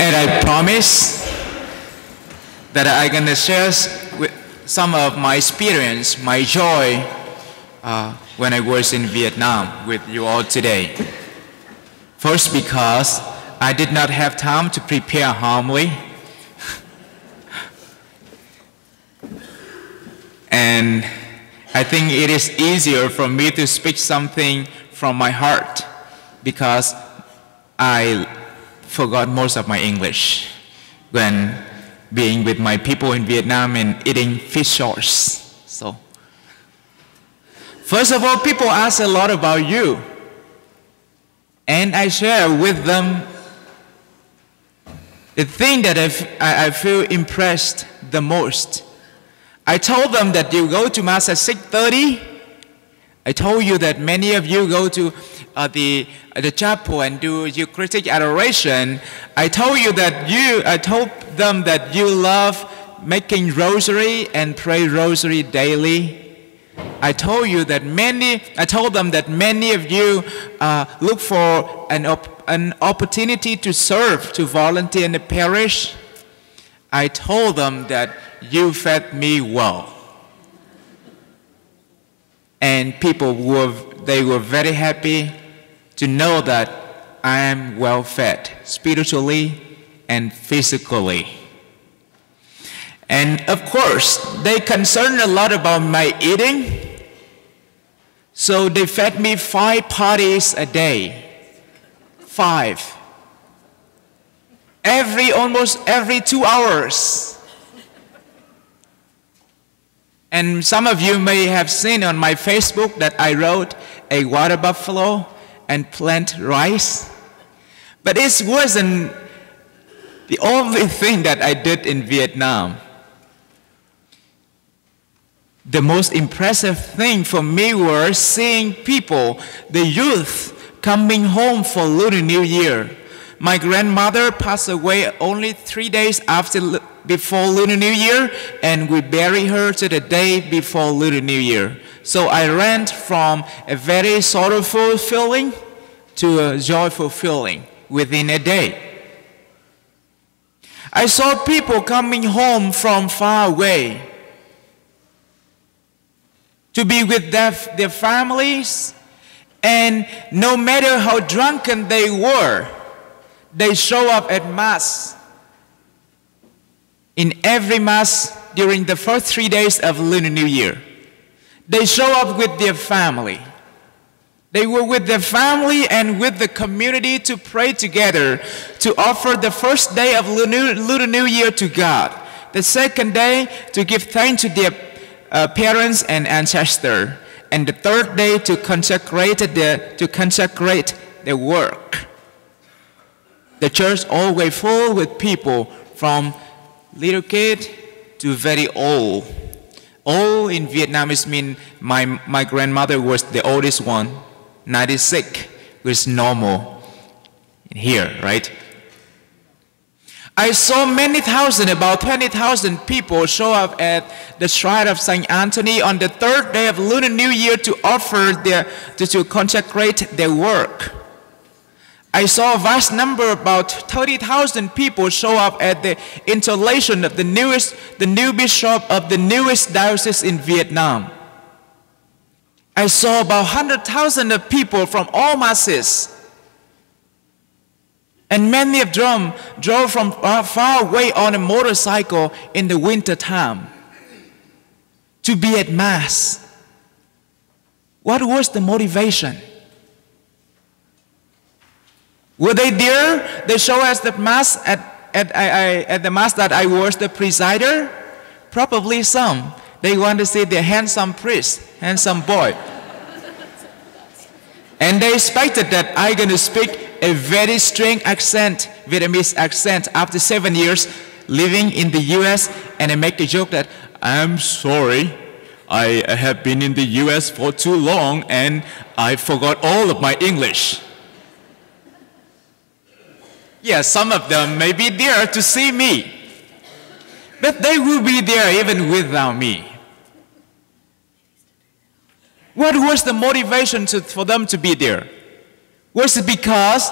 And I promise that I'm going to share with some of my experience, my joy when I was in Vietnam with you all today. First, because I did not have time to prepare a homily. And I think it is easier for me to speak something from my heart because I forgot most of my English when being with my people in Vietnam and eating fish sauce. So, first of all, people ask a lot about you. And I share with them the thing that I feel impressed the most. I told them that you go to Mass at 6:30. I told you that many of you go to the chapel and do Eucharistic adoration. I told them that you love making rosary and pray rosary daily. I told them that many of you look for an opportunity to serve, to volunteer in the parish. I told them that you fed me well. And people were very happy to know that I am well fed, spiritually and physically. And of course, they concerned a lot about my eating. So they fed me 5 parties a day. 5. Almost every 2 hours. And some of you may have seen on my Facebook that I wrote a water buffalo and plant rice. But it wasn't the only thing that I did in Vietnam. The most impressive thing for me was seeing people, the youth, coming home for Lunar New Year. My grandmother passed away only 3 days before Lunar New Year, and we buried her to the day before Lunar New Year. So I ran from a very sorrowful feeling to a joyful feeling within a day. I saw people coming home from far away to be with their families, and no matter how drunken they were, they show up at Mass. In every Mass during the first 3 days of Lunar New Year, they show up with their family. They were with their family and with the community to pray together, to offer the first day of Lunar New Year to God, the second day to give thanks to their parents and ancestors, and the third day to consecrate their work. The church always full with people from little kid to very old. Old in Vietnamese mean my grandmother was the oldest one, 96, which is normal here, right? I saw many thousand, about 20,000 people show up at the shrine of St. Anthony on the third day of Lunar New Year to offer to consecrate their work. I saw a vast number, about 30,000 people show up at the installation of the new bishop of the newest diocese in Vietnam. I saw about 100,000 of people from all masses. And many of them drove from far away on a motorcycle in the winter time to be at Mass. What was the motivation? Were they there? They show us the Mass at the Mass that I was the presider? Probably some. They want to see the handsome priest, handsome boy. And they expected that I'm going to speak a very strange accent, Vietnamese accent, after 7 years living in the US, and I make a joke that I'm sorry, I have been in the US for too long and I forgot all of my English. Yes, some of them may be there to see me, but they will be there even without me. What was the motivation for them to be there? Was it because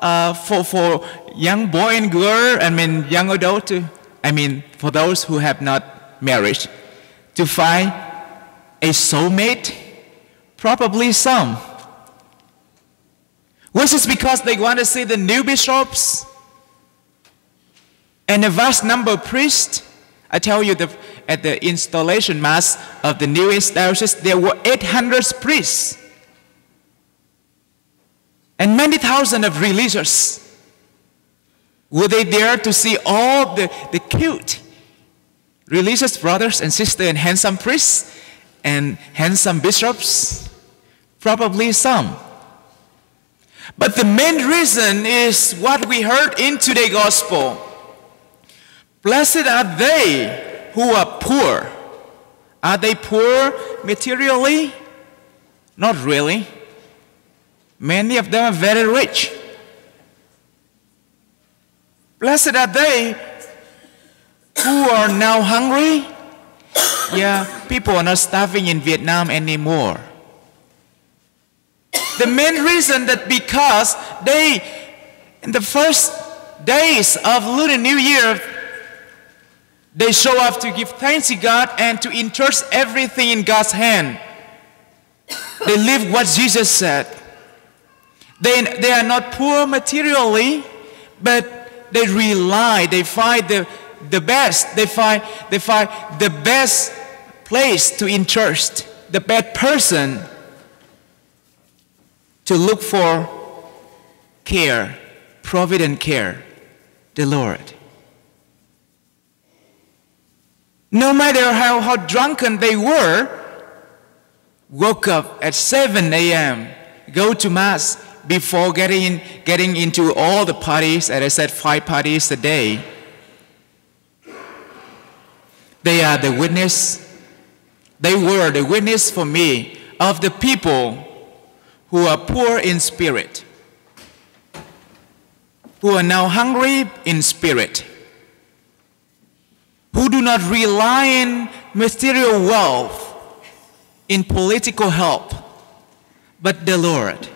for young boy and girl, young adult, for those who have not married, to find a soulmate? Probably some. Was it because they want to see the new bishops and a vast number of priests? I tell you, at the installation mass of the new diocese, there were 800 priests and many thousands of religious. Were they there to see all the cute religious brothers and sisters and handsome priests and handsome bishops? Probably some. But the main reason is what we heard in today's gospel. Blessed are they who are poor. Are they poor materially? Not really. Many of them are very rich. Blessed are they who are now hungry. Yeah, people are not starving in Vietnam anymore. The main reason that because they, in the first days of Lunar New Year, they show up to give thanks to God and to entrust everything in God's hand. They live what Jesus said. They are not poor materially, but they rely, they find the best, they find the best place to entrust, the best person to look for care, provident care, the Lord. No matter how drunken they were, woke up at 7 a.m., go to Mass before getting into all the parties, as I said, 5 parties a day. They are the witness. They were the witness for me of the people who are poor in spirit, who are now hungry in spirit, who do not rely in material wealth, in political help, but the Lord.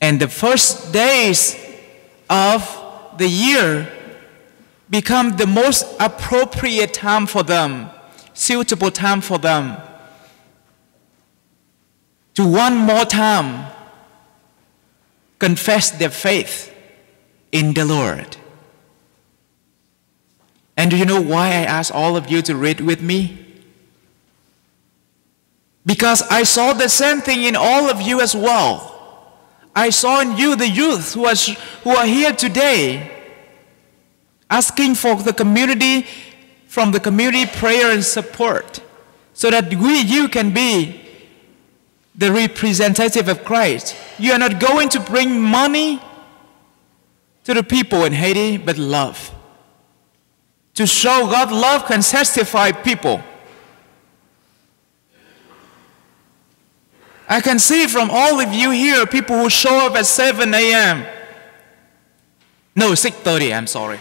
And the first days of the year become the most appropriate time for them, suitable time for them, to one more time confess their faith in the Lord. And do you know why I asked all of you to read with me? Because I saw the same thing in all of you as well. I saw in you the youth who are here today, asking for the community, from the community prayer and support, so that you can be the representative of Christ. You are not going to bring money to the people in Haiti, but love. To show God's love can satisfy people. I can see from all of you here, people who show up at 7 a.m. No, 6:30, I'm sorry.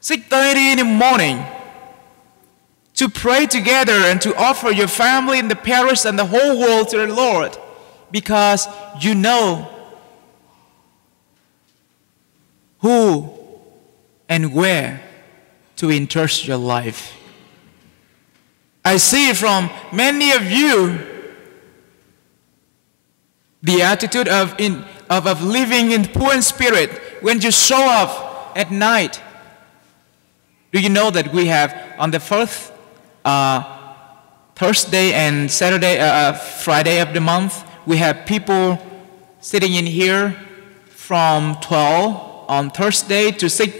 6:30 in the morning to pray together and to offer your family and the parish and the whole world to the Lord, because you know who and where to entrust your life. I see from many of you the attitude of living in poor in spirit when you show up at night. Do you know that we have on the first Thursday and Friday of the month, we have people sitting in here from 12 on Thursday to 6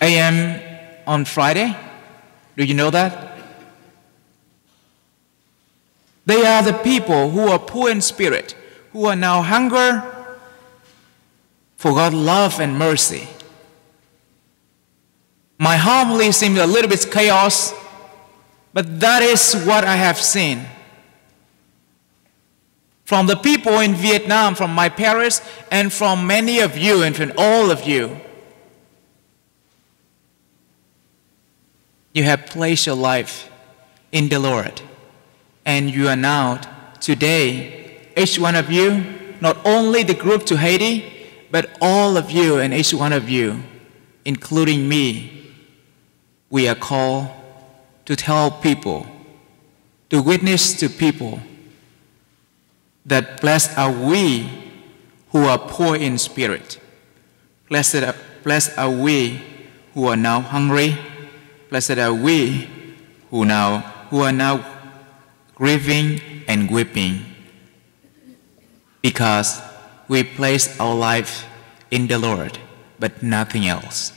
a.m. on Friday? Do you know that? They are the people who are poor in spirit, who are now hunger for God's love and mercy. My homily seems a little bit chaos, but that is what I have seen. From the people in Vietnam, from my parish, and from many of you, and from all of you. You have placed your life in the Lord. And you are now, today, each one of you, not only the group to Haiti, but all of you and each one of you, including me, we are called to tell people, to witness to people, that blessed are we who are poor in spirit. Blessed are we who are now hungry. Blessed are we who are now grieving and weeping, because we place our life in the Lord, but nothing else.